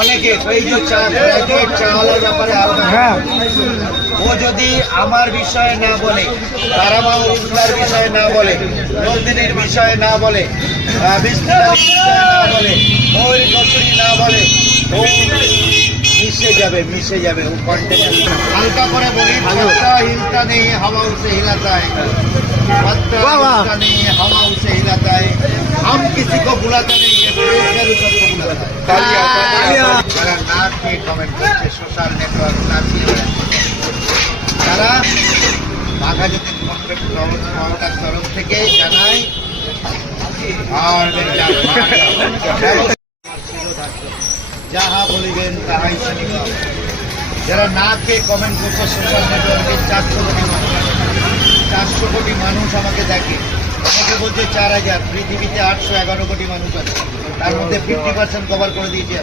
অনেকে এই যে গ্রাজুয়েট চাওয়ালার ব্যাপারে আলোচনা, ও যদি আমার বিষয়ে না বলে, তারামাউলার বিষয়ে না বলে, নন্দিনীর বিষয়ে না বলে, বিষ্ণুর বিষয়ে না বলে, মৌরি কচুরি না বলে, ও মিশে যাবে ও কন্টেন্ট। হালকা করে বলি, हिलता नहीं हवा उसे हिलाता है, हिलता नहीं हवा उसे हिलाता है, हम किसी को बुलाता नहीं है, सबको बुलाता है। যারা নাচ নিয়ে কমেন্ট করছে সোশ্যাল নেটওয়ার্ক নাচিয়ে তারা বাঘা যতীন মহকার তরফ থেকে জানাই আর যাহা বলিবেন তাহাই শুনিব। যারা না খেয়ে কমেন্ট করছে সোশ্যাল নেটওয়ার্কে 400 কোটি মানুষ আমাকে দেখে, আমাকে বলছে 4000, পৃথিবীতে 811 কোটি মানুষ আছে, তার মধ্যে 50% কভার করে দিয়েছি।